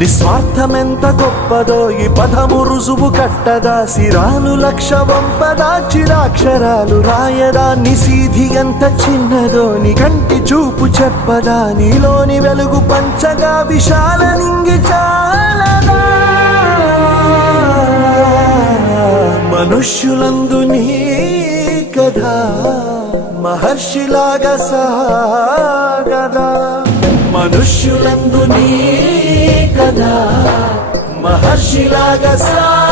నిస్వార్థమెంత గొప్పదో ఈ పదము రుజువు కట్టదా, సిరాలు లక్ష వంపదా చిరాక్షరాలు రాయదా, నిశీధి ఎంత చిన్నదో నీ కంటి చూపు చెప్పదా, నీలోని వెలుగు పంచగా విశాల నింగి చాలదా. మనుష్యులందు నీ కథ మహర్షిలాగా సాగదా, మనుష్యులందు నీ కథ మహర్షిలాగా సాగదా.